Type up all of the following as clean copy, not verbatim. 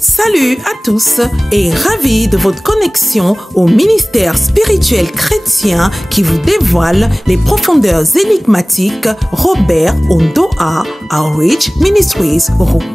Salut à tous et ravi de votre connexion au ministère spirituel chrétien qui vous dévoile les profondeurs énigmatiques Robert Ondoa Outreach Ministries Room.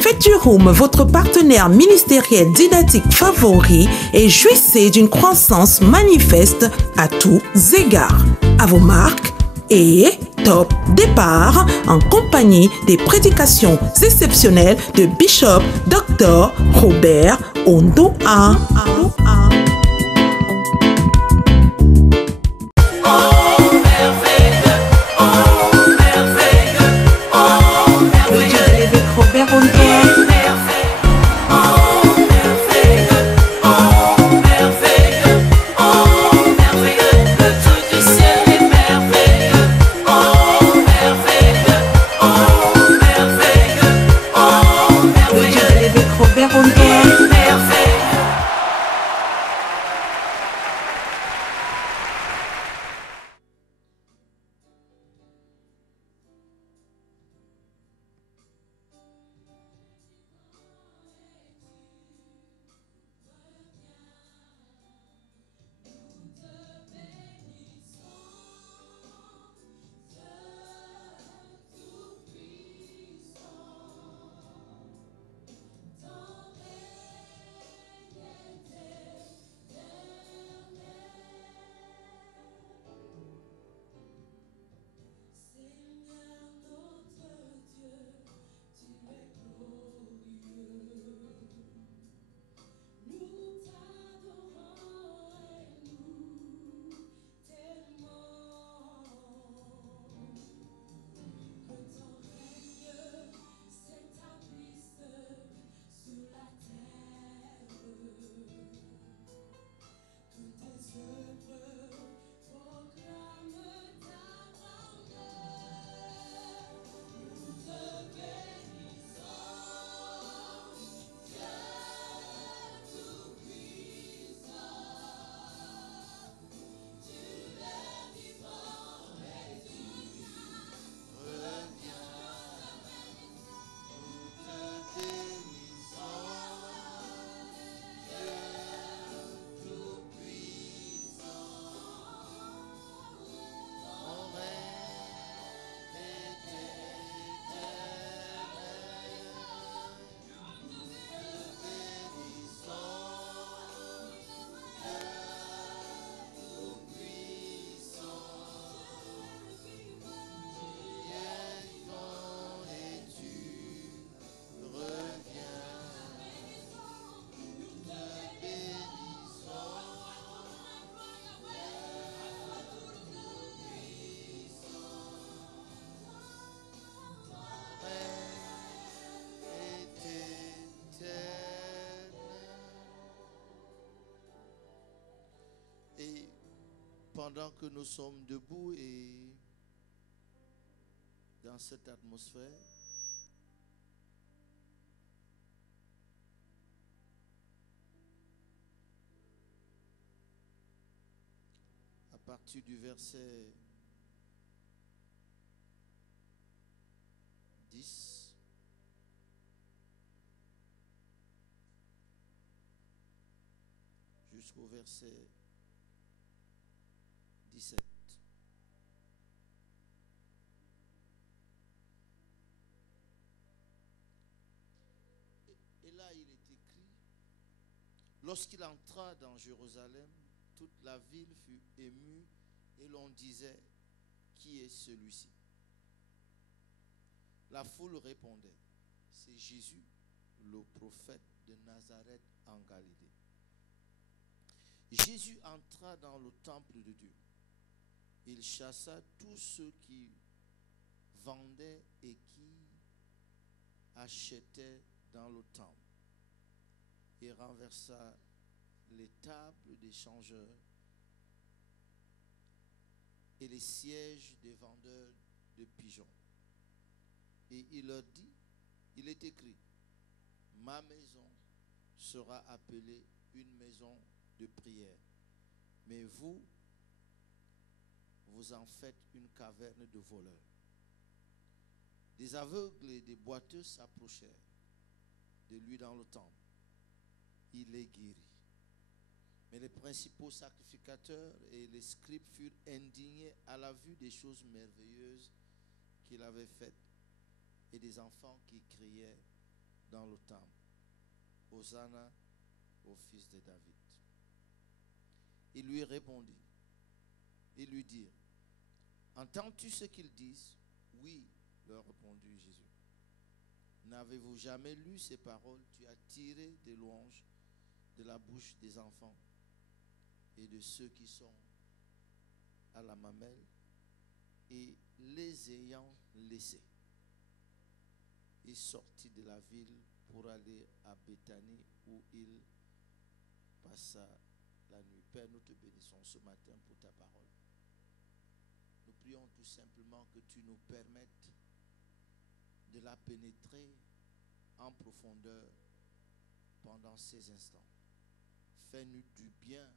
Faites du Room votre partenaire ministériel didactique favori et jouissez d'une croissance manifeste à tous égards. À vos marques et top départ en compagnie des prédications exceptionnelles de Bishop Dr. Robert Ondoa. Pendant que nous sommes debout et dans cette atmosphère, à partir du verset 10, jusqu'au verset 17. Et là, il est écrit, lorsqu'il entra dans Jérusalem, toute la ville fut émue et l'on disait, qui est celui-ci? La foule répondait, c'est Jésus, le prophète de Nazareth en Galilée. Jésus entra dans le temple de Dieu. Il chassa tous ceux qui vendaient et qui achetaient dans le temple et renversa les tables des changeurs et les sièges des vendeurs de pigeons. Et il leur dit, il est écrit, ma maison sera appelée une maison de prière, mais vous en faites une caverne de voleurs. Des aveugles et des boiteux s'approchèrent de lui dans le temple. Il les guérit. Mais les principaux sacrificateurs et les scribes furent indignés à la vue des choses merveilleuses qu'il avait faites et des enfants qui criaient dans le temple: Hosanna au fils de David. Il lui répondit. Ils lui dirent: Entends-tu ce qu'ils disent? Oui, leur répondit Jésus. N'avez-vous jamais lu ces paroles? Tu as tiré des louanges de la bouche des enfants et de ceux qui sont à la mamelle, et les ayant laissés, il sortit de la ville pour aller à Béthanie où il passa la nuit. Père, nous te bénissons ce matin pour ta parole. Nous prions tout simplement que tu nous permettes de la pénétrer en profondeur pendant ces instants. Fais-nous du bien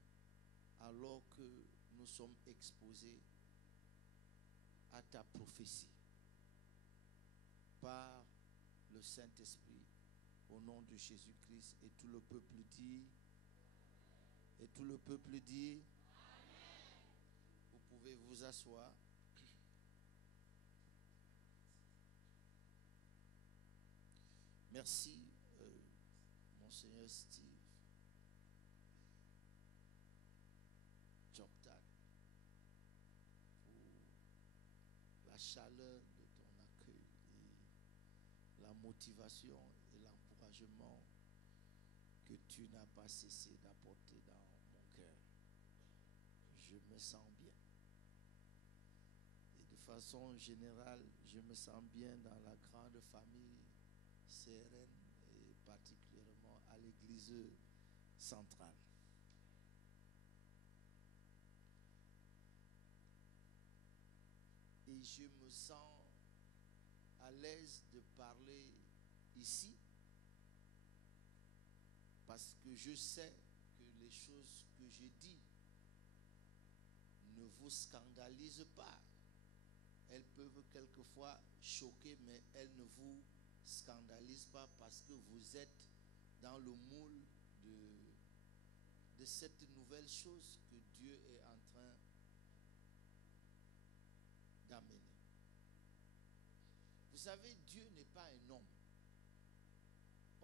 alors que nous sommes exposés à ta prophétie par le Saint-Esprit, au nom de Jésus-Christ. Et tout le peuple dit, et tout le peuple dit, Amen. Vous pouvez vous asseoir. Merci, Monseigneur Steve Joktan, pour la chaleur de ton accueil et la motivation et l'encouragement que tu n'as pas cessé d'apporter dans mon cœur. Je me sens bien. Et de façon générale, je me sens bien dans la grande famille CRN et particulièrement à l'église centrale. Et je me sens à l'aise de parler ici parce que je sais que les choses que j'ai dites ne vous scandalisent pas. Elles peuvent quelquefois choquer, mais elles ne vous scandalisent pas parce que vous êtes dans le moule de cette nouvelle chose que Dieu est en train d'amener. Vous savez, Dieu n'est pas un homme.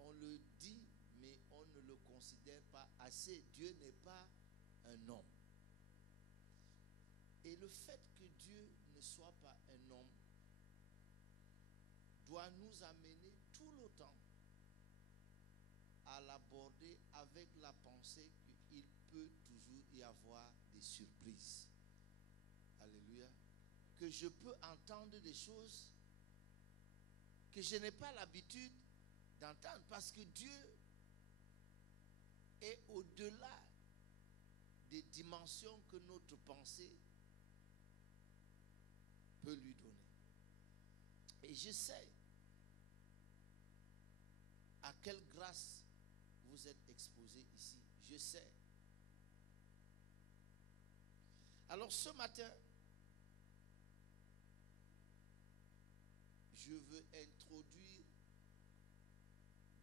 On le dit, mais on ne le considère pas assez. Dieu n'est pas un homme. Et le fait que Dieu ne soit pas un homme doit nous amener tout le temps à l'aborder avec la pensée qu'il peut toujours y avoir des surprises. Alléluia. Que je peux entendre des choses que je n'ai pas l'habitude d'entendre parce que Dieu est au-delà des dimensions que notre pensée peut lui donner. Et je sais à quelle grâce vous êtes exposés ici. Je sais. Alors ce matin, je veux introduire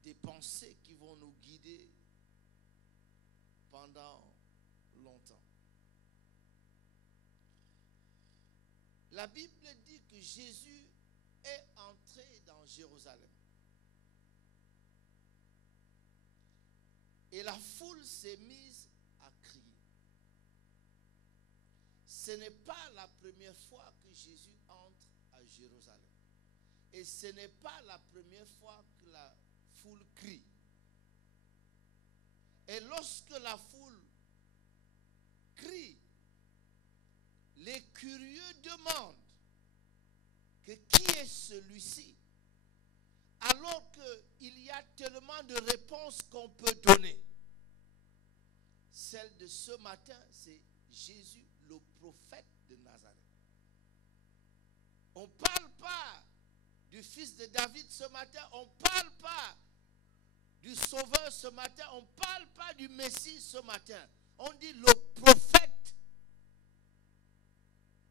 des pensées qui vont nous guider pendant longtemps. La Bible dit que Jésus est entré dans Jérusalem. Et la foule s'est mise à crier. Ce n'est pas la première fois que Jésus entre à Jérusalem. Et ce n'est pas la première fois que la foule crie. Et lorsque la foule crie, les curieux demandent que qui est celui-ci, alors qu'il y a tellement de réponses qu'on peut donner. Celle de ce matin, c'est Jésus, le prophète de Nazareth. On ne parle pas du fils de David ce matin, on ne parle pas du sauveur ce matin, on ne parle pas du Messie ce matin. On dit le prophète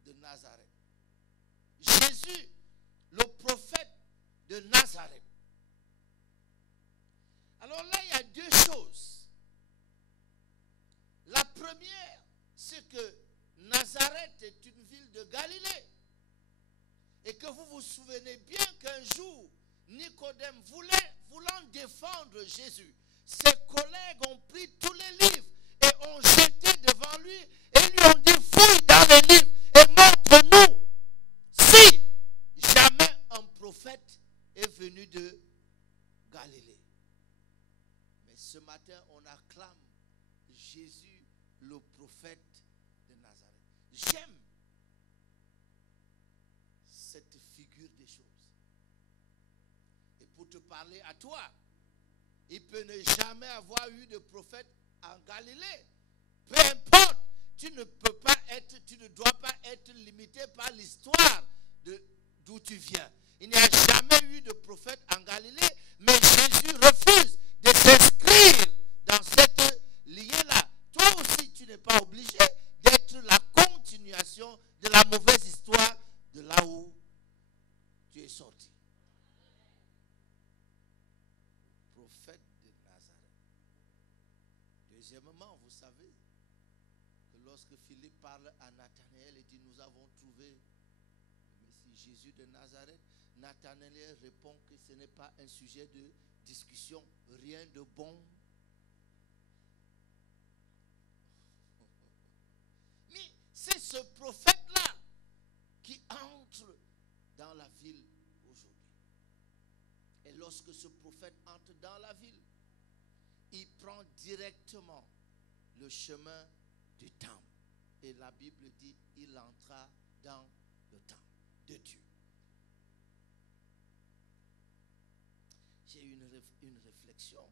de Nazareth. Jésus, le prophète c'est que Nazareth est une ville de Galilée. Et que vous vous souvenez bien qu'un jour, Nicodème voulant défendre Jésus, ses collègues ont pris tous les livres et ont jeté devant lui et lui ont dit: fouille dans les livres et montre-nous si jamais un prophète est venu de Galilée. Mais ce matin, on acclame Jésus, le prophète de Nazareth. J'aime cette figure des choses. Et pour te parler à toi, il peut ne jamais avoir eu de prophète en Galilée. Peu importe, tu ne dois pas être limité par l'histoire d'où tu viens. Il n'y a jamais eu de prophète en Galilée, mais Jésus refuse de s'inscrire dans cette lignée-là. Toi aussi, tu n'es pas obligé d'être la continuation de la mauvaise histoire de là où tu es sorti. Prophète de Nazareth. Deuxièmement, vous savez que lorsque Philippe parle à Nathanaël et dit: nous avons trouvé le Messie Jésus de Nazareth, Nathanaël répond que ce n'est pas un sujet de discussion, rien de bon. Mais c'est ce prophète-là qui entre dans la ville aujourd'hui. Et lorsque ce prophète entre dans la ville, il prend directement le chemin du temple. Et la Bible dit: il entra dans le temple de Dieu. J'ai eu une réflexion.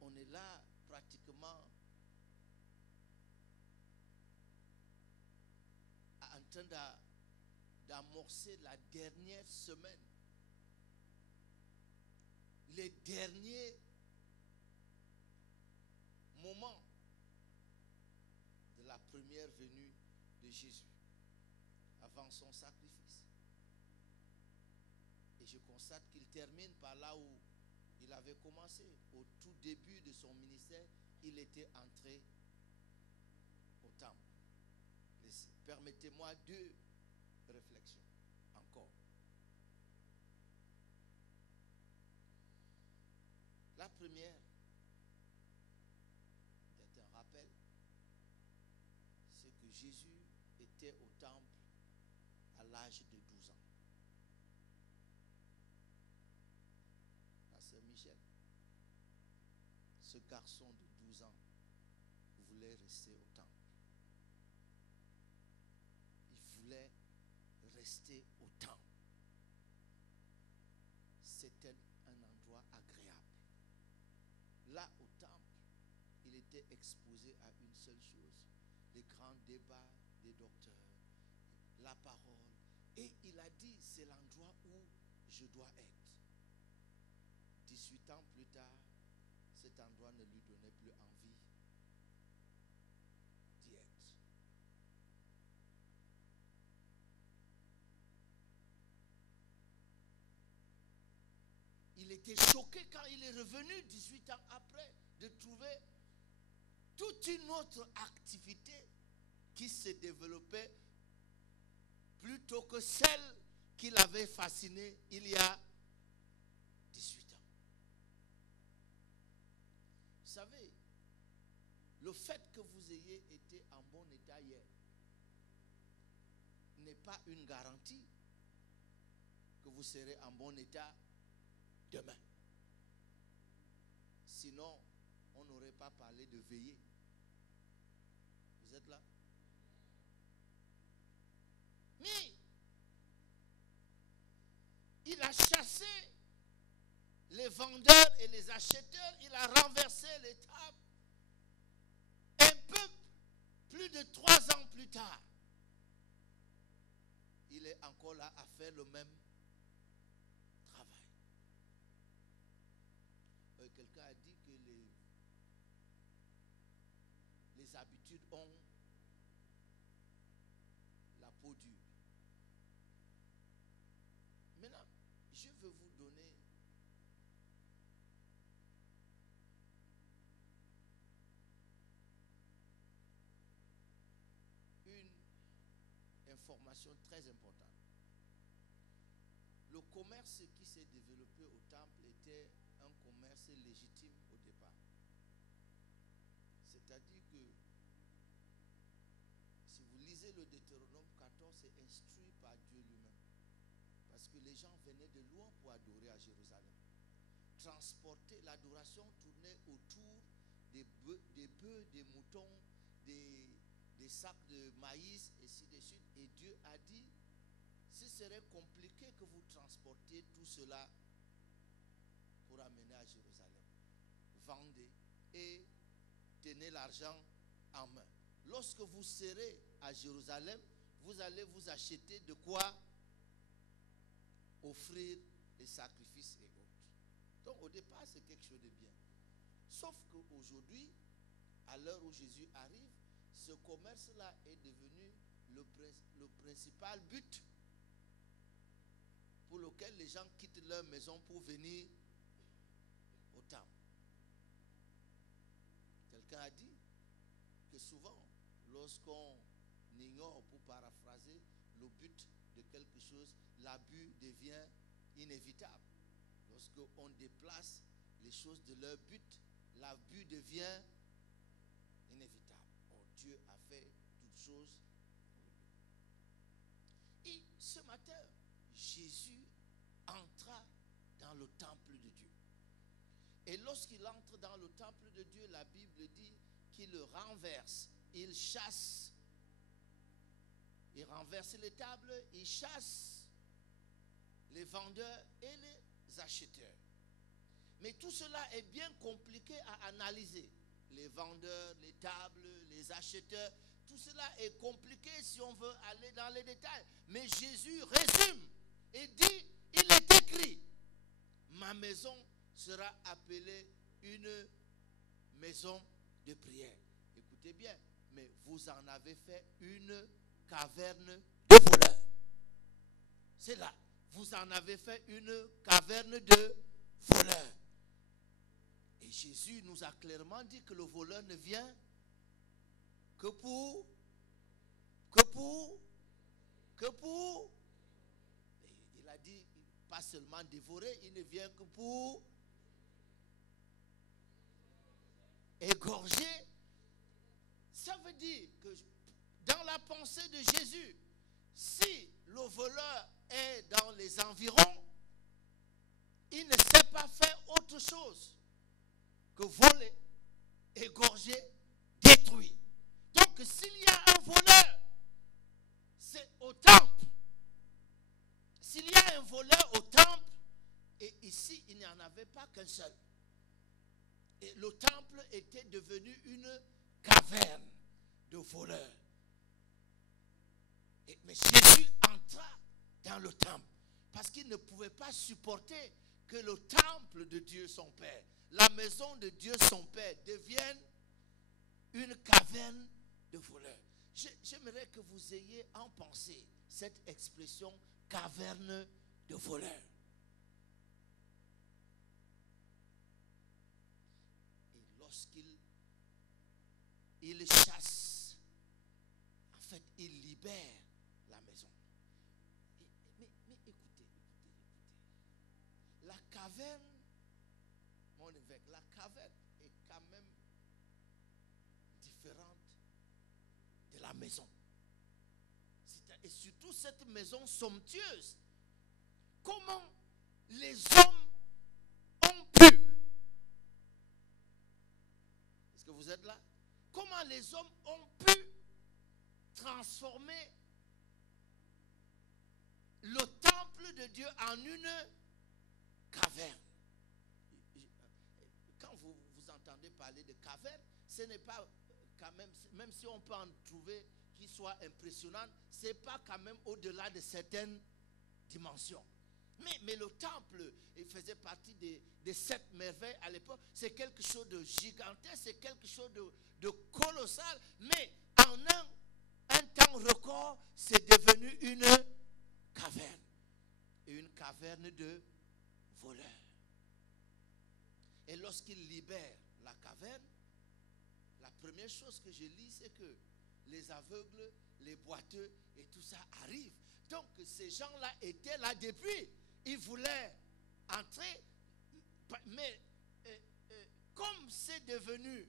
On est là pratiquement en train d'amorcer la dernière semaine, les derniers moments de la première venue de Jésus avant son sacrifice. Et je constate qu'il termine par là où il avait commencé. Au tout début de son ministère, il était entré au temple. Permettez-moi deux réflexions encore. La première, c'est un rappel, c'est que Jésus était au temple à l'âge de 12 ans. Pasteur Michel, ce garçon de 12 ans voulait rester au temple. Il voulait rester au temple. C'était un endroit agréable. Là, au temple, il était exposé à une seule chose: les grands débats des docteurs, la parole. Et il a dit: c'est l'endroit où je dois être. 18 ans plus tard, cet endroit ne lui donnait plus envie d'y être. Il était choqué quand il est revenu 18 ans après de trouver toute une autre activité qui se développait plutôt que celle qui l'avait fasciné il y a 18 ans. Vous savez, le fait que vous ayez été en bon état hier n'est pas une garantie que vous serez en bon état demain. Sinon, on n'aurait pas parlé de veiller. Vous êtes là? Mais il a chassé les vendeurs et les acheteurs, il a renversé les tables. Un peu plus de 3 ans plus tard, il est encore là à faire le même travail. Quelqu'un a dit que les habitudes ont la peau dure. Maintenant, je veux vous donner information très importante. Le commerce qui s'est développé au temple était un commerce légitime au départ. C'est-à-dire que si vous lisez le Deutéronome 14, c'est instruit par Dieu lui-même. Parce que les gens venaient de loin pour adorer à Jérusalem. Transporter, l'adoration tournait autour des bœufs, des moutons, des sacs de maïs, et ainsi de suite. Et Dieu a dit, ce serait compliqué que vous transportiez tout cela pour amener à Jérusalem. Vendez et tenez l'argent en main. Lorsque vous serez à Jérusalem, vous allez vous acheter de quoi offrir des sacrifices et autres. Donc au départ, c'est quelque chose de bien. Sauf qu'aujourd'hui, à l'heure où Jésus arrive, ce commerce-là est devenu le principal but pour lequel les gens quittent leur maison pour venir au temple. Quelqu'un a dit que souvent, lorsqu'on ignore, pour paraphraser, le but de quelque chose, l'abus devient inévitable. Lorsqu'on déplace les choses de leur but, l'abus devient inévitable. Or, Dieu a fait toutes choses. Et ce matin, Jésus entra dans le temple de Dieu. Et lorsqu'il entre dans le temple de Dieu, la Bible dit qu'il le renverse, il chasse. Il renverse les tables, il chasse les vendeurs et les acheteurs. Mais tout cela est bien compliqué à analyser. Les vendeurs, les tables, les acheteurs, tout cela est compliqué si on veut aller dans les détails. Mais Jésus résume et dit, il est écrit, ma maison sera appelée une maison de prière. Écoutez bien, mais vous en avez fait une caverne de voleurs. C'est là, vous en avez fait une caverne de voleurs. Et Jésus nous a clairement dit que le voleur ne vient que pour. Il a dit, pas seulement dévorer, il ne vient que pour égorger. Ça veut dire que dans la pensée de Jésus, si le voleur est dans les environs, il ne sait pas faire autre chose que voler, égorger, détruire. Donc s'il y a un voleur, c'est au temple. S'il y a un voleur au temple, et ici il n'y en avait pas qu'un seul. Et le temple était devenu une caverne de voleurs. Mais Jésus entra dans le temple parce qu'il ne pouvait pas supporter que le temple de Dieu son Père, la maison de Dieu son Père, devienne une caverne de voleurs. J'aimerais que vous ayez en pensée cette expression caverne de voleurs. Et lorsqu'il chasse, en fait, il libère la maison. Mais écoutez. La caverne, mon évêque, la caverne est quand même différente de la maison. Et surtout cette maison somptueuse. Comment les hommes ont pu, est-ce que vous êtes là? Comment les hommes ont pu transformer le temple de Dieu en une caverne? Quand vous entendez parler de caverne, ce n'est pas quand même si on peut en trouver qui soit impressionnante, ce n'est pas quand même au-delà de certaines dimensions. Mais le temple, il faisait partie des 7 merveilles à l'époque. C'est quelque chose de gigantesque, c'est quelque chose de colossal. Mais en un temps record, c'est devenu une caverne. Et une caverne de voleurs. Et lorsqu'il libère la caverne, la première chose que je lis, c'est que les aveugles, les boiteux et tout ça arrivent. Donc ces gens-là étaient là depuis. Ils voulaient entrer, mais comme c'est devenu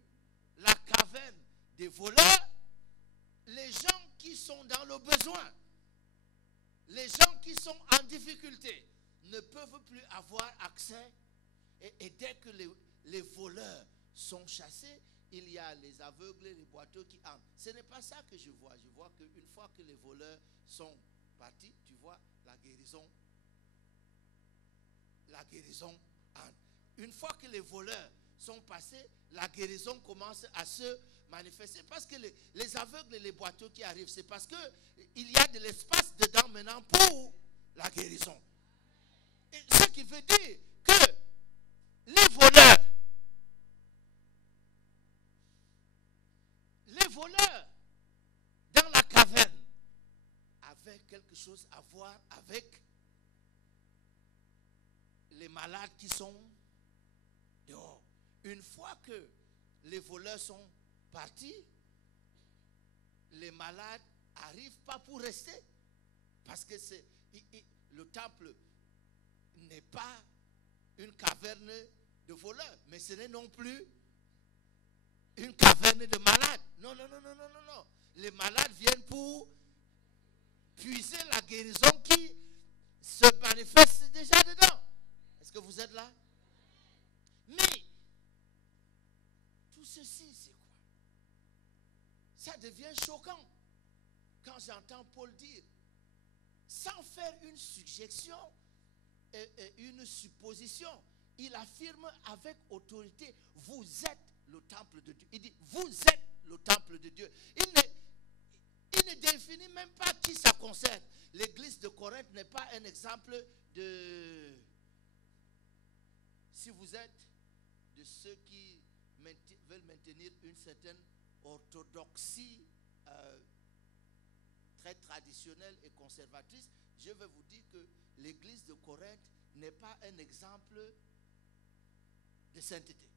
la caverne des voleurs, les gens qui sont dans le besoin, les gens qui sont en difficulté, ne peuvent plus avoir accès. Et dès que les voleurs sont chassés, il y a les aveugles et les boiteux qui entrent. Ce n'est pas ça que je vois. Je vois qu'une fois que les voleurs sont partis, tu vois, la guérison entre. Une fois que les voleurs sont passés, la guérison commence à se manifester. Parce que les aveugles et les boiteux qui arrivent, c'est parce qu'il y a de l'espace dedans maintenant pour la guérison. Et ce qui veut dire que les voleurs dans la caverne avaient quelque chose à voir avec les malades qui sont dehors. Une fois que les voleurs sont partis, les malades n'arrivent pas pour rester. Parce que le temple n'est pas une caverne de voleurs, mais ce n'est non plus une caverne de malades. Non. Les malades viennent pour puiser la guérison qui se manifeste déjà dedans. Est-ce que vous êtes là? Mais tout ceci, c'est quoi? Ça devient choquant quand j'entends Paul dire, sans faire une suggestion et une supposition, il affirme avec autorité, vous êtes le temple de Dieu. Il dit, vous êtes le temple de Dieu. Il ne définit même pas qui ça concerne. L'église de Corinthe n'est pas un exemple de... Si vous êtes de ceux qui veulent maintenir une certaine orthodoxie très traditionnelle et conservatrice, je vais vous dire que l'église de Corinthe n'est pas un exemple de sainteté.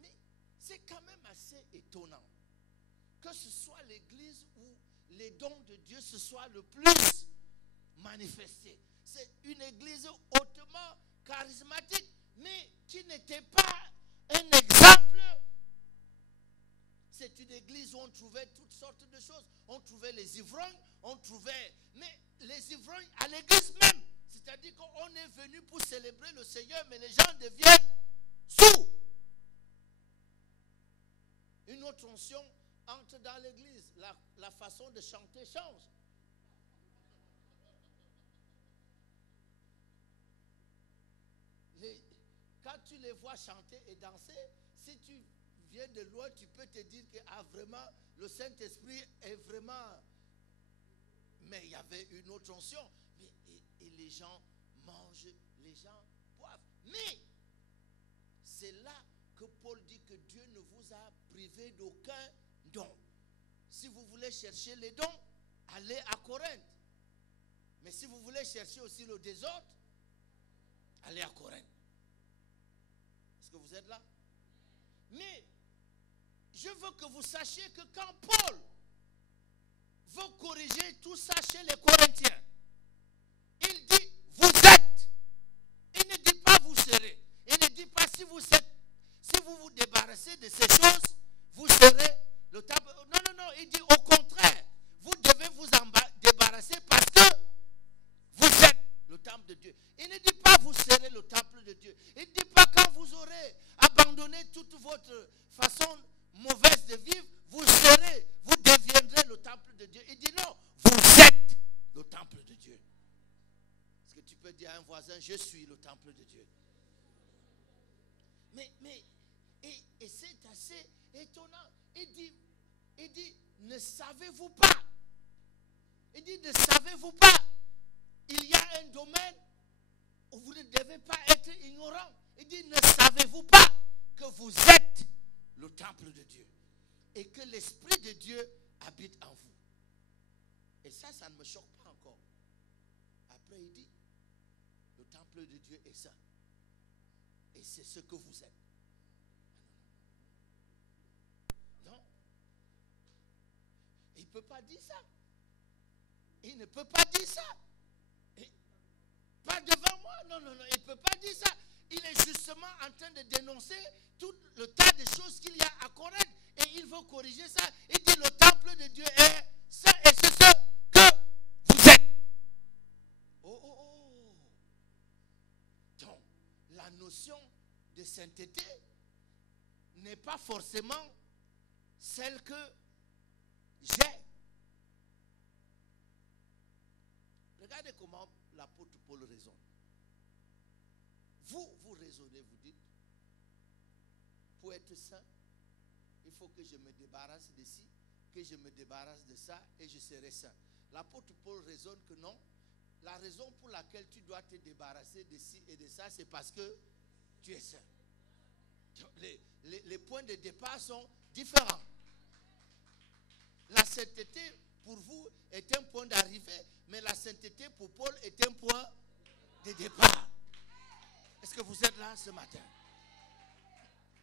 Mais c'est quand même assez étonnant que ce soit l'église où les dons de Dieu se soient le plus manifestés. C'est une église hautement charismatique, mais qui n'était pas un exemple. C'est une église où on trouvait toutes sortes de choses. On trouvait les ivrognes, mais les ivrognes à l'église même. C'est-à-dire qu'on est venu pour célébrer le Seigneur, mais les gens deviennent sourds. Une autre onction entre dans l'église. La façon de chanter change. Quand tu les vois chanter et danser, si tu viens de loin, tu peux te dire que vraiment, le Saint-Esprit est vraiment... Mais il y avait une autre onction. Et les gens mangent, les gens boivent. Mais c'est là que Paul dit que Dieu ne vous a privé d'aucun don. Si vous voulez chercher les dons, allez à Corinthe. Mais si vous voulez chercher aussi le désordre, allez à Corinthe. Est-ce que vous êtes là? Mais je veux que vous sachiez que quand Paul veut corriger tout ça chez les Corinthiens, il dit vous êtes. Il ne dit pas vous serez. Il ne dit pas si vous vous débarrassez de ces choses, vous serez le temple. Non, il dit au contraire, vous devez vous en débarrasser parce que vous êtes le temple de Dieu. Il ne dit pas vous serez le temple de Dieu. Il ne dit pas quand vous aurez abandonné toute votre façon mauvaise de vivre, vous deviendrez le temple de Dieu. Il dit non, vous êtes le temple de Dieu. Est-ce que tu peux dire à un voisin, je suis le temple de Dieu? Et c'est assez étonnant. Il dit, ne savez-vous pas? Il dit, ne savez-vous pas? Il y a un domaine où vous ne devez pas être ignorant. Il dit, ne savez-vous pas que vous êtes le temple de Dieu et que l'Esprit de Dieu habite en vous? Et ça ne me choque pas encore. Après, il dit, le temple de Dieu est saint. Et c'est ce que vous êtes. Donc, peut pas dire ça. Il ne peut pas dire ça. Pas devant moi. Non, non, non. Il ne peut pas dire ça. Il est justement en train de dénoncer tout le tas de choses qu'il y a à correcte. Et il veut corriger ça. Il dit le temple de Dieu est ça et c'est ce que vous êtes. Oh, oh, oh. Donc, la notion de sainteté n'est pas forcément celle que j'ai. Regardez comment l'apôtre Paul raisonne. Vous raisonnez, vous dites, pour être saint, il faut que je me débarrasse de ci, que je me débarrasse de ça, et je serai saint. L'apôtre Paul raisonne que non. La raison pour laquelle tu dois te débarrasser de ci et de ça, c'est parce que tu es saint. Les points de départ sont différents. La sainteté, pour vous, est un point d'arrivée, mais la sainteté, pour Paul, est un point de départ. Est-ce que vous êtes là ce matin?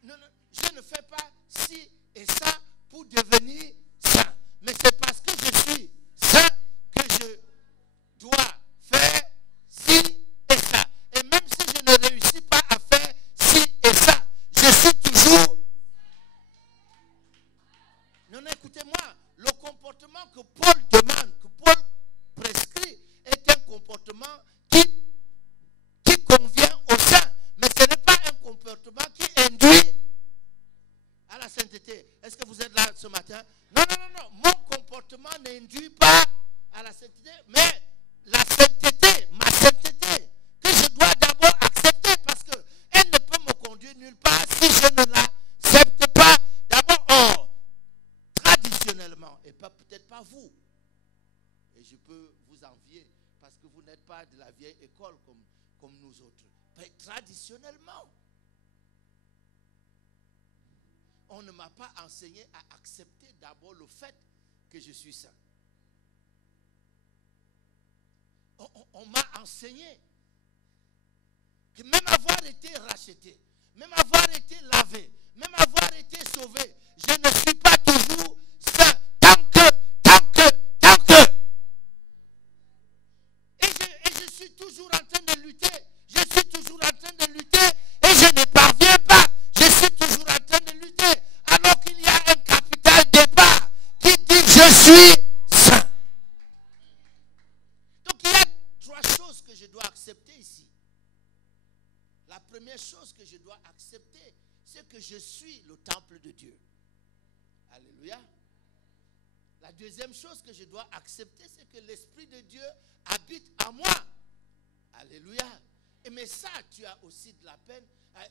Non, non, je ne fais pas ci et ça pour devenir saint. Mais c'est parce que je suis saint que je dois faire ci et ça. Et même si je ne réussis pas à faire ci et ça, je suis toujours... Non, non, écoutez-moi, le comportement que Paul demande, que Paul prescrit, est un comportement qui convient au saint. Mais ce n'est pas un comportement qui induit à la sainteté. Est-ce que vous êtes là ce matin? Non, non, non, non. Mon comportement n'induit pas à la sainteté, mais la sainteté, ma sainteté, que je dois d'abord accepter parce qu'elle ne peut me conduire nulle part si je ne l'accepte pas d'abord. Traditionnellement, et peut-être pas vous. Et je peux vous envier parce que vous n'êtes pas de la vieille école comme nous autres. Mais traditionnellement, on ne m'a pas enseigné à accepter d'abord le fait que je suis saint. On m'a enseigné que même avoir été racheté, même avoir été lavé, même avoir été sauvé, je ne suis pas toujours saint tant que. Et je suis toujours en train de lutter. Je suis toujours en train de lutter et je ne parviens pas. Je suis toujours en train de lutter. Alors qu'il y a un capital départ qui dit je suis saint. Donc il y a trois choses que je dois accepter ici. La première chose que je dois accepter, c'est que je suis le temple de Dieu. Alléluia. La deuxième chose que je dois accepter, c'est que l'Esprit de Dieu habite en moi. Alléluia. Mais ça, tu as aussi de la peine.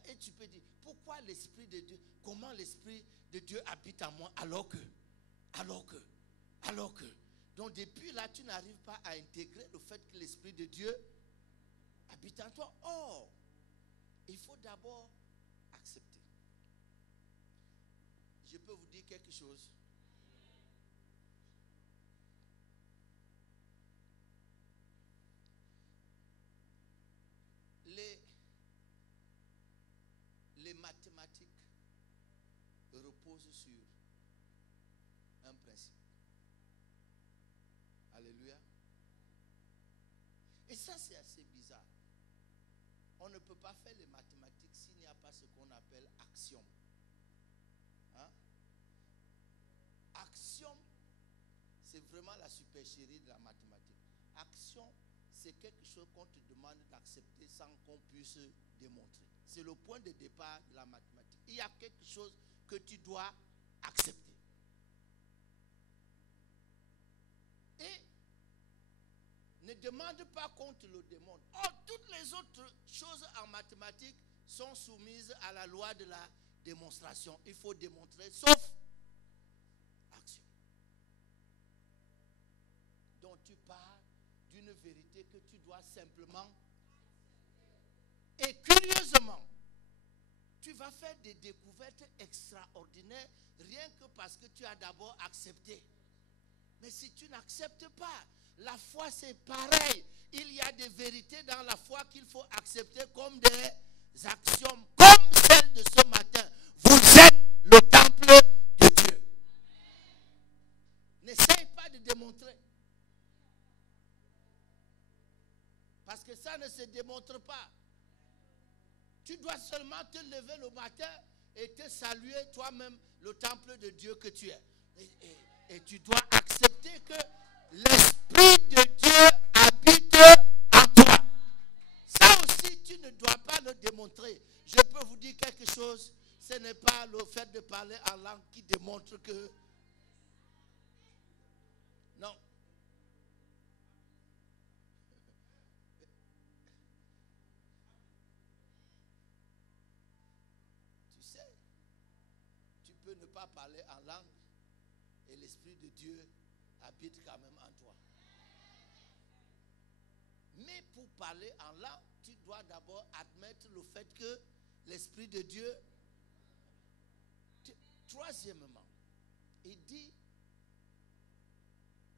Et tu peux dire, pourquoi l'Esprit de Dieu, comment l'Esprit de Dieu habite en moi alors que. Donc depuis là, tu n'arrives pas à intégrer le fait que l'Esprit de Dieu habite en toi. Or, il faut d'abord accepter. Je peux vous dire quelque chose. Les mathématiques reposent sur un principe. Alléluia. Et ça, c'est assez bizarre. On ne peut pas faire les mathématiques s'il n'y a pas ce qu'on appelle axiome. Hein? Axiome, c'est vraiment la supercherie de la mathématique. Axiome, c'est quelque chose qu'on te demande d'accepter sans qu'on puisse démontrer. C'est le point de départ de la mathématique. Il y a quelque chose que tu dois accepter. Et ne demande pas qu'on te le démontre. Or, toutes les autres choses en mathématiques sont soumises à la loi de la démonstration. Il faut démontrer, sauf action. Donc tu pars d'une vérité que tu dois simplement. Et curieusement, tu vas faire des découvertes extraordinaires rien que parce que tu as d'abord accepté. Mais si tu n'acceptes pas, la foi c'est pareil. Il y a des vérités dans la foi qu'il faut accepter comme des axiomes, comme celle de ce matin. Vous êtes le temple de Dieu. N'essaye pas seulement te lever le matin et te saluer toi-même le temple de Dieu que tu es. Et tu dois accepter que l'Esprit de Dieu habite en toi. Ça aussi, tu ne dois pas le démontrer. Je peux vous dire quelque chose. Ce n'est pas le fait de parler en langue qui démontre que... Non. Tu sais, tu peux ne pas parler en langue et l'Esprit de Dieu habite quand même en toi. Mais pour parler en langue, tu dois d'abord admettre le fait que l'Esprit de Dieu... Troisièmement, il dit,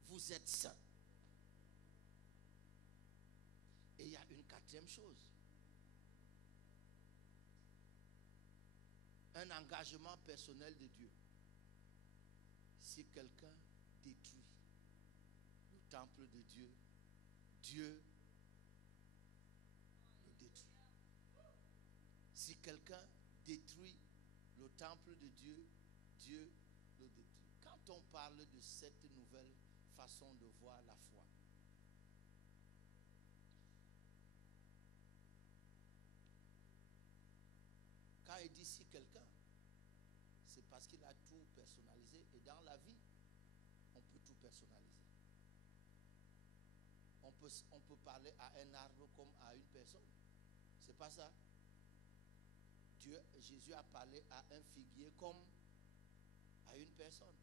vous êtes saints. Et il y a une quatrième chose. Un engagement personnel de Dieu. Si quelqu'un détruit le temple de Dieu, Dieu le détruit. Si quelqu'un détruit le temple de Dieu, Dieu le détruit. Quand on parle de cette nouvelle façon de voir la foi, quand il dit si quelqu'un, c'est parce qu'il a tout personnalisé. Et dans la vie, on peut tout personnaliser. On peut parler à un arbre comme à une personne. C'est pas ça. Jésus a parlé à un figuier comme à une personne.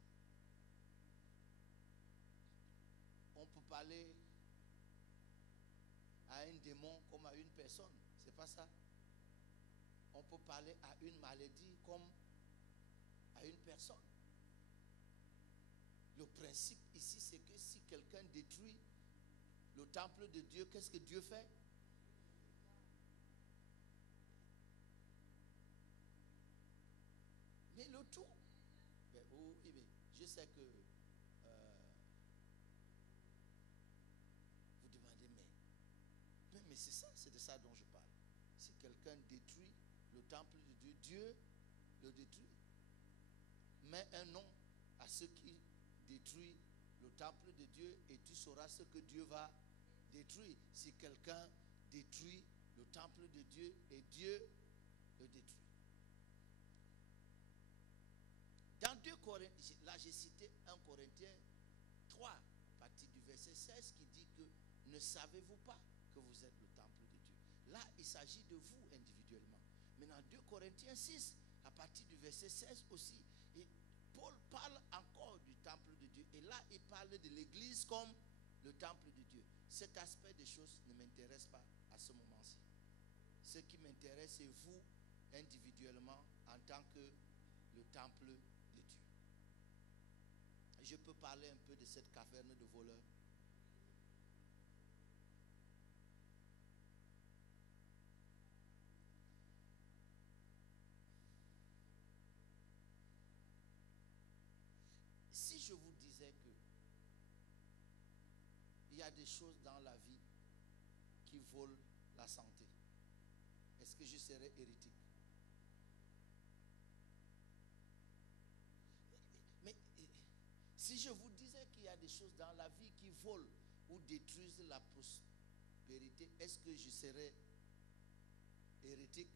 On peut parler à un démon comme à une personne. C'est pas ça. On peut parler à une maladie comme à une personne. Le principe ici, c'est que si quelqu'un détruit le temple de Dieu, qu'est-ce que Dieu fait? Mais le tout, je sais que vous demandez, mais c'est ça, c'est de ça dont je parle. Si quelqu'un détruit le temple de Dieu, Dieu le détruit. Mets un nom à ceux qui détruisent le temple de Dieu et tu sauras ce que Dieu va détruire. Si quelqu'un détruit le temple de Dieu et Dieu le détruit. Dans 2 Corinthiens, là j'ai cité 1 Corinthiens 3, partie du verset 16 qui dit que ne savez-vous pas que vous êtes le temple de Dieu. Là il s'agit de vous individuellement. Mais dans 2 Corinthiens 6, à partir du verset 16 aussi, et Paul parle encore du temple de Dieu. Et là il parle de l'église comme le temple de Dieu. Cet aspect des choses ne m'intéresse pas à ce moment-ci. Ce qui m'intéresse, c'est vous individuellement en tant que le temple de Dieu. Je peux parler un peu de cette caverne de voleurs. Si je vous disais que il y a des choses dans la vie qui volent la santé, est-ce que je serais hérétique? Mais si je vous disais qu'il y a des choses dans la vie qui volent ou détruisent la prospérité, est-ce que je serais hérétique?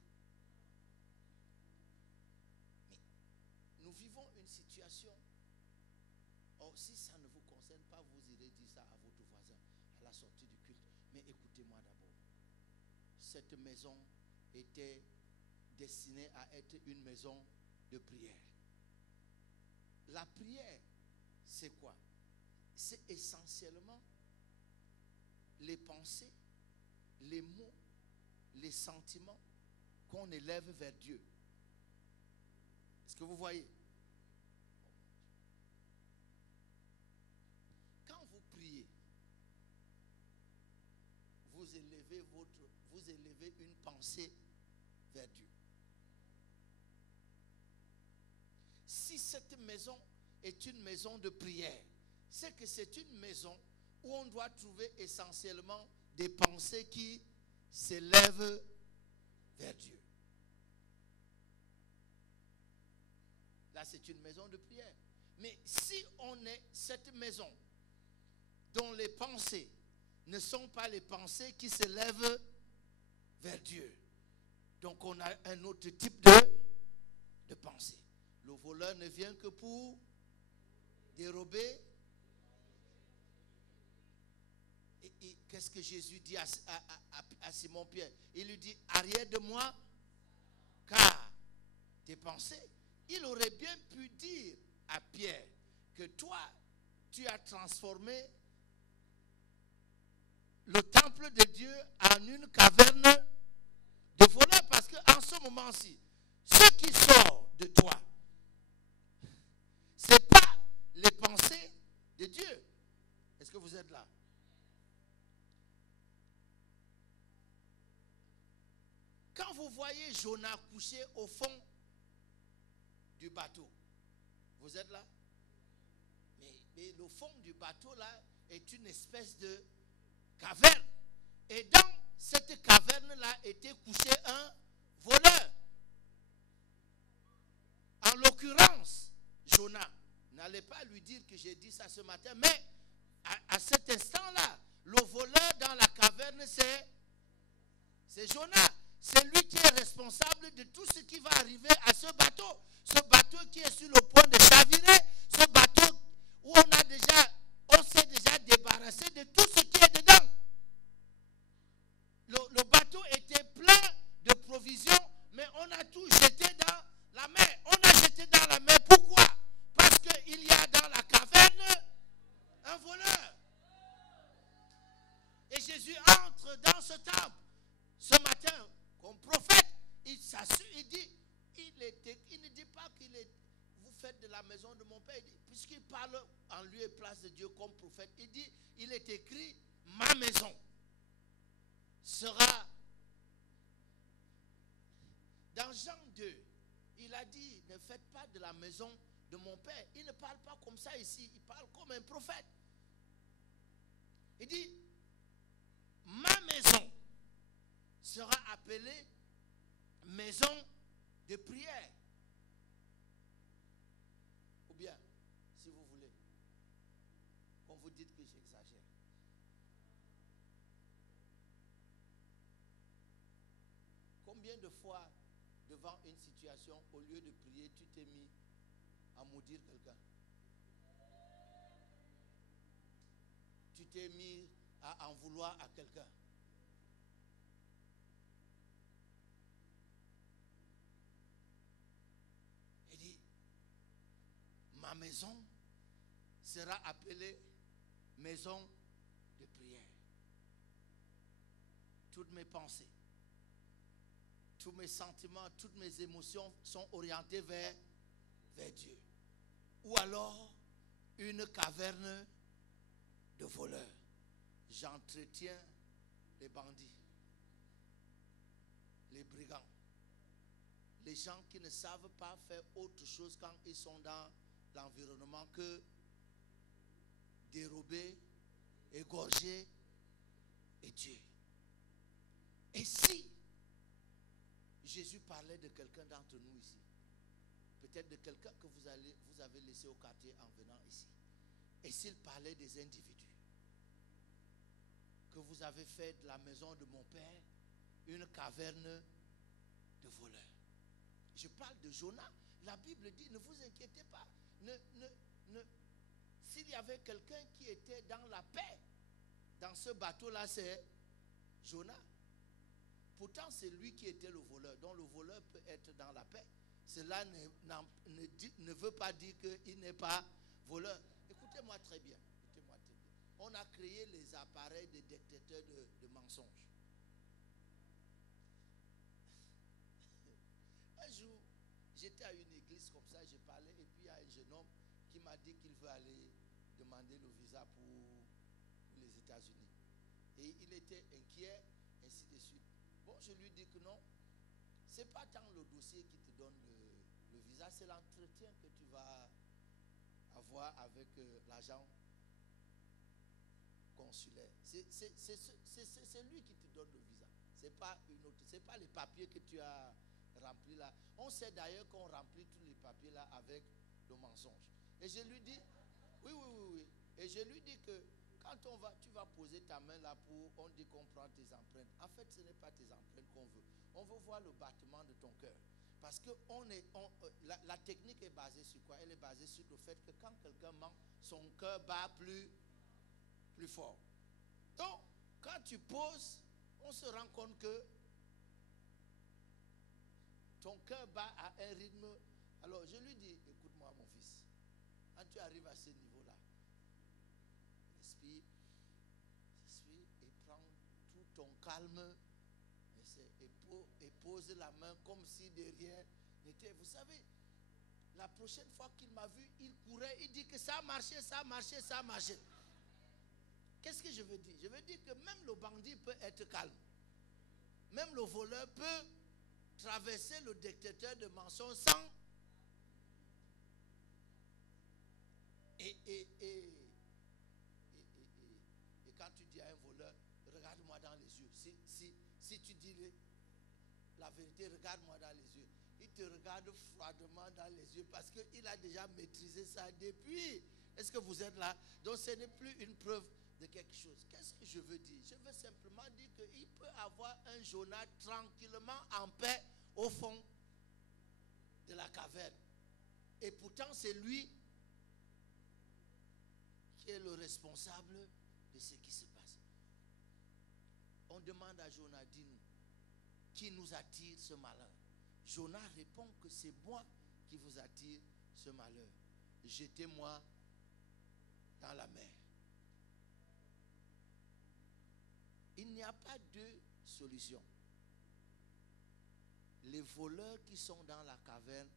Mais nous vivons une situation. Or, si ça ne vous concerne pas, vous irez dire ça à votre voisin à la sortie du culte. Mais écoutez-moi d'abord. Cette maison était destinée à être une maison de prière. La prière, c'est quoi? C'est essentiellement les pensées, les mots, les sentiments qu'on élève vers Dieu. Est-ce que vous voyez? Quand vous priez, vous élevez une pensée vers Dieu. Si cette maison est une maison de prière, c'est que c'est une maison où on doit trouver essentiellement des pensées qui s'élèvent vers Dieu. c'est une maison de prière. Mais si on est cette maison dont les pensées ne sont pas les pensées qui se lèvent vers Dieu, donc on a un autre type de pensée. Le voleur ne vient que pour dérober. Et qu'est-ce que Jésus dit à Simon-Pierre? Il lui dit, arrière de moi, car tes pensées. Il aurait bien pu dire à Pierre que toi, tu as transformé le temple de Dieu en une caverne de voleurs, parce qu'en ce moment-ci, ce qui sort de toi, ce n'est pas les pensées de Dieu. Est-ce que vous êtes là? Quand vous voyez Jonas couché au fond du bateau, vous êtes là? Mais le fond du bateau là est une espèce de caverne. Et dans cette caverne-là était couché un voleur. En l'occurrence, Jonas, n'allez pas lui dire que j'ai dit ça ce matin, mais à cet instant-là, le voleur dans la caverne, c'est Jonas. C'est lui qui est responsable de tout ce qui va arriver à ce bateau. Ce bateau qui est sur le point de chavirer, ce bateau où on s'est déjà débarrassé de tout ce qui est dedans. Le bateau était plein de provisions, mais on a tout jeté dans la mer. On a jeté dans la mer. Pourquoi? Parce qu'il y a dans la caverne un voleur. Et Jésus entre dans ce temple ce matin comme prophète. Il s'assure, il dit, il ne dit pas qu'il est, vous faites de la maison de mon père, puisqu'il parle en lieu et place de Dieu comme prophète. Il dit, il est écrit, ma maison sera. Dans Jean 2, il a dit, ne faites pas de la maison de mon père. Il ne parle pas comme ça ici, il parle comme un prophète. Il dit, ma maison sera appelée maison de prière. Ou bien, si vous voulez, quand vous dites que j'exagère. Combien de fois, devant une situation, au lieu de prier, tu t'es mis à maudire quelqu'un? Tu t'es mis à en vouloir à quelqu'un? Il dit, ma maison sera appelée maison de prière. Toutes mes pensées, tous mes sentiments, toutes mes émotions sont orientées vers Dieu. Ou alors une caverne de voleurs. J'entretiens les bandits, les brigands, les gens qui ne savent pas faire autre chose quand ils sont dans l'environnement que dérober, égorger et tuer. Et si Jésus parlait de quelqu'un d'entre nous ici, peut-être de quelqu'un que vous avez laissé au quartier en venant ici, et s'il parlait des individus, que vous avez fait de la maison de mon père une caverne de voleurs. Je parle de Jonas. La Bible dit, ne vous inquiétez pas. S'il y avait quelqu'un qui était dans la paix, dans ce bateau-là, c'est Jonas. Pourtant, c'est lui qui était le voleur. Donc le voleur peut être dans la paix. Cela ne veut pas dire qu'il n'est pas voleur. Écoutez-moi très bien. On a créé les appareils de détecteurs de mensonges. Un jour, j'étais à une église comme ça, j'ai parlé, et puis il y a un jeune homme qui m'a dit qu'il veut aller demander le visa pour les États-Unis. Et il était inquiet, ainsi de suite. Bon, je lui dis que non, ce n'est pas tant le dossier qui te donne le visa, c'est l'entretien que tu vas avoir avec l'agent consulaire. C'est lui qui te donne le visa. C'est pas une autre, c'est pas les papiers que tu as rempli là. On sait d'ailleurs qu'on remplit tous les papiers là avec le mensonge. Et je lui dis, oui. Et je lui dis que quand tu vas poser ta main là pour, on dit qu'on prend tes empreintes. En fait, ce n'est pas tes empreintes qu'on veut. On veut voir le battement de ton cœur. Parce que la technique est basée sur quoi? Elle est basée sur le fait que quand quelqu'un ment, son cœur bat plus fort. Donc, quand tu poses, on se rend compte que ton cœur bat à un rythme. Alors, je lui dis, écoute-moi mon fils, quand tu arrives à ce niveau-là, respire et prends tout ton calme et pose la main comme si de rien n'était. Vous savez, la prochaine fois qu'il m'a vu, il courait, il dit que ça a marché. Qu'est-ce que je veux dire? Je veux dire que même le bandit peut être calme. Même le voleur peut traverser le détecteur de mensonges sans. Et quand tu dis à un voleur, regarde-moi dans les yeux. Si tu dis la vérité, regarde-moi dans les yeux. Il te regarde froidement dans les yeux parce qu'il a déjà maîtrisé ça depuis. Est-ce que vous êtes là? Donc ce n'est plus une preuve de quelque chose. Qu'est-ce que je veux dire? Je veux simplement dire qu'il peut avoir un Jonas tranquillement en paix au fond de la caverne. Et pourtant c'est lui qui est le responsable de ce qui se passe. On demande à Jonas, dis-nous, qui nous attire ce malheur? Jonas répond que c'est moi qui vous attire ce malheur. Jetez-moi dans la mer. Il n'y a pas deux solutions. Les voleurs qui sont dans la caverne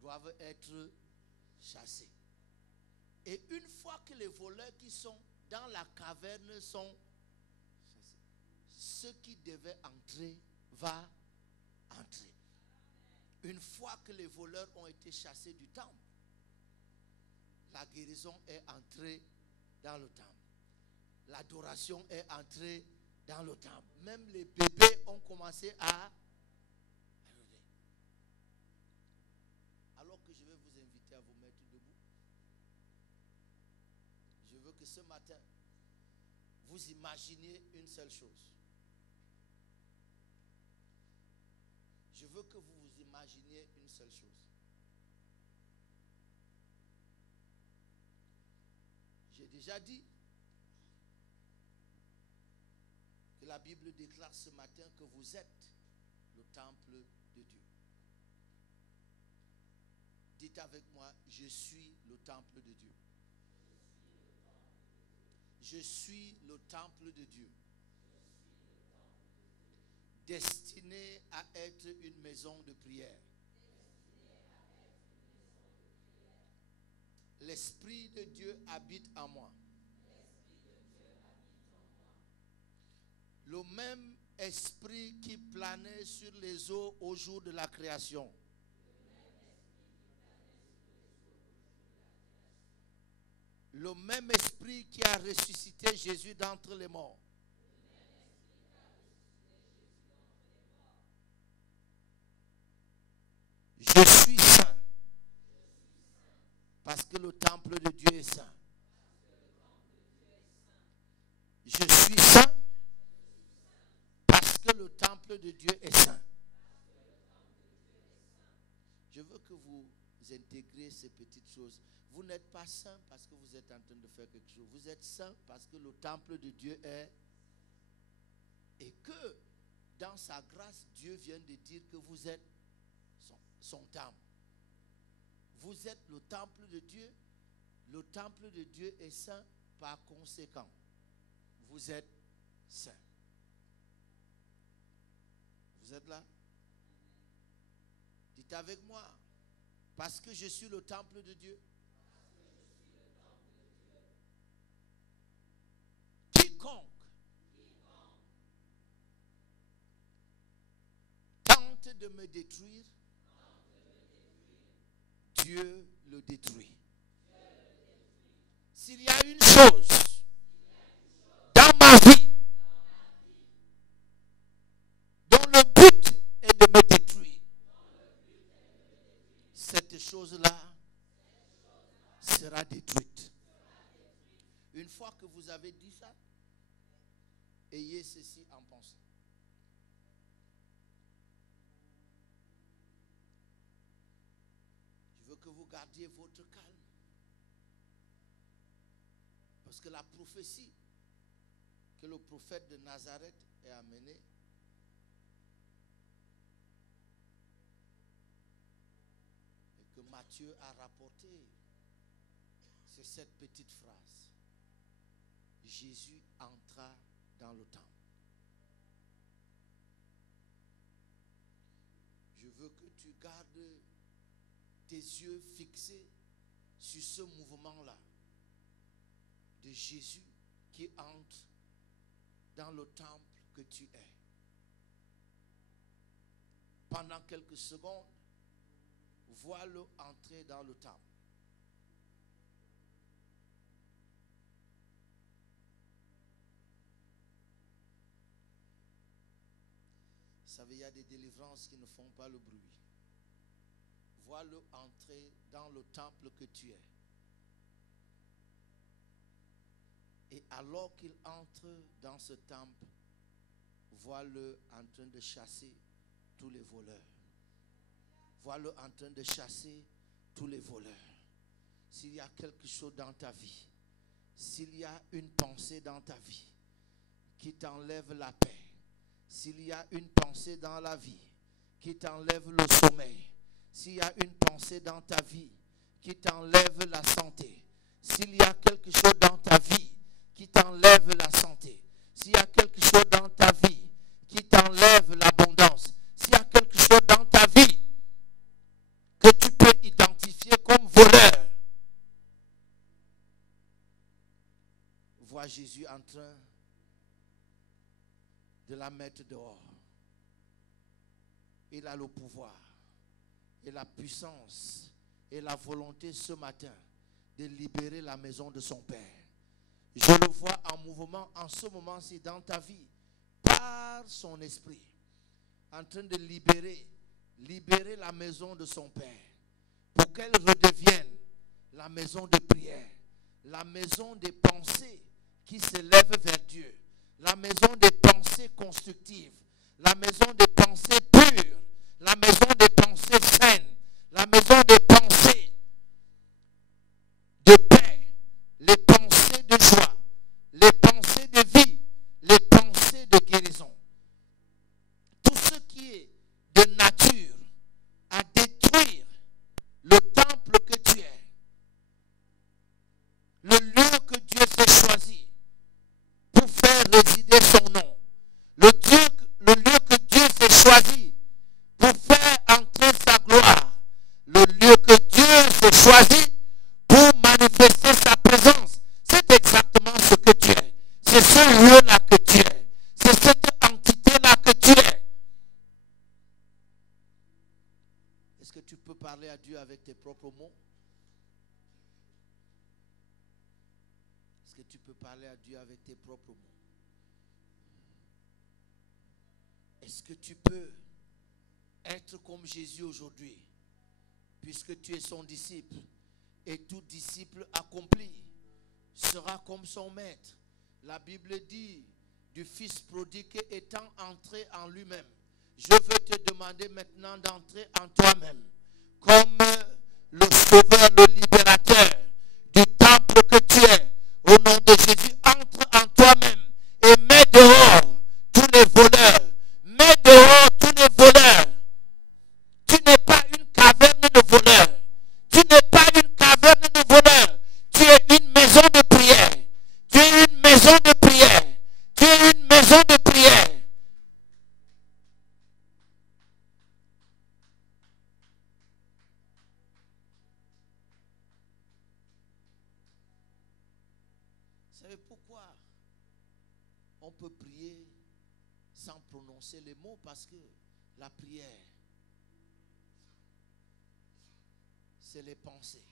doivent être chassés. Et une fois que les voleurs qui sont dans la caverne sont chassés, ceux qui devaient entrer va entrer. Une fois que les voleurs ont été chassés du temple, la guérison est entrée dans le temple. L'adoration est entrée dans le temple. Même les bébés ont commencé à adorer. Alors que je vais vous inviter à vous mettre debout, je veux que ce matin, vous imaginiez une seule chose. Je veux que vous vous imaginiez une seule chose. J'ai déjà dit que la Bible déclare ce matin que vous êtes le temple de Dieu. Dites avec moi, je suis le temple de Dieu. Je suis le temple de Dieu. Destiné à être une maison de prière. L'Esprit de Dieu habite en moi. Le même esprit qui planait sur les eaux au jour de la création. Le même esprit qui a ressuscité Jésus d'entre les morts. Je suis saint parce que le temple de Dieu est saint. Je suis saint parce que le temple de Dieu est saint. Je veux que vous intégriez ces petites choses. Vous n'êtes pas saint parce que vous êtes en train de faire quelque chose. Vous êtes saint parce que le temple de Dieu est. Et que dans sa grâce, Dieu vient de dire que vous êtes son temple. Vous êtes le temple de Dieu. Le temple de Dieu est saint par conséquent. Vous êtes saint. Vous êtes là? Dites avec moi. Parce que je suis le temple de Dieu. Quiconque tente de me détruire, Dieu le détruit. S'il y a une chose dans ma vie dont le but est de me détruire, cette chose-là sera détruite. Une fois que vous avez dit ça, ayez ceci en pensée. Je veux que vous gardiez votre calme. Parce que la prophétie que le prophète de Nazareth a amenée et que Matthieu a rapporté, c'est cette petite phrase. Jésus entra dans le temple. Je veux que tu gardes tes yeux fixés sur ce mouvement-là de Jésus qui entre dans le temple que tu es. Pendant quelques secondes, vois-le entrer dans le temple. Vous savez, il y a des délivrances qui ne font pas le bruit. Vois-le entrer dans le temple que tu es. Et alors qu'il entre dans ce temple, vois-le en train de chasser tous les voleurs. Vois-le en train de chasser tous les voleurs. S'il y a quelque chose dans ta vie, s'il y a une pensée dans ta vie qui t'enlève la paix, s'il y a une pensée dans la vie qui t'enlève le sommeil, s'il y a une pensée dans ta vie qui t'enlève la santé, s'il y a quelque chose dans ta vie qui t'enlève la santé, s'il y a quelque chose dans ta vie qui t'enlève l'abondance, s'il y a quelque chose dans ta vie que tu peux identifier comme voleur, vois Jésus en train de la mettre dehors. Il a le pouvoir et la puissance et la volonté ce matin de libérer la maison de son Père. Je le vois en mouvement en ce moment-ci dans ta vie, par son esprit, en train de libérer la maison de son Père, pour qu'elle redevienne la maison de prière, la maison des pensées qui s'élèvent vers Dieu, la maison des pensées constructives, la maison des pensées pures, la maison des pensées saines, la maison des pensées de paix, les pensées de joie, les pensées de vie, les pensées de guérison. Tout ce qui est de nature à détruire le temple que tu es, le lieu que Dieu s'est choisi pour faire résider son nom, le lieu que Dieu s'est choisi pour faire entrer sa gloire, le lieu que Dieu s'est choisi pour manifester sa présence. C'est exactement ce que tu es. C'est ce lieu-là que tu es. C'est cette entité-là que tu es. Est-ce que tu peux parler à Dieu avec tes propres mots? Est-ce que tu peux parler à Dieu avec tes propres mots? Est-ce que tu peux être comme Jésus aujourd'hui, puisque tu es son disciple, et tout disciple accompli sera comme son maître. La Bible dit du fils prodigue étant entré en lui-même. Je veux te demander maintenant d'entrer en toi-même comme le sauveur, le libérateur du temple que tu es. Au nom de Jésus, entre en toi-même et mets dehors tous les voleurs. Mets dehors tous les voleurs. Tu n'es pas une caverne de voleurs. Tu n'es pas une caverne de voleurs. Tu es une maison de prière. Tu es une maison de prière. Tu es une maison de prière. Vous savez pourquoi on peut prier sans prononcer les mots? Parce que la prière, c'est les pensées.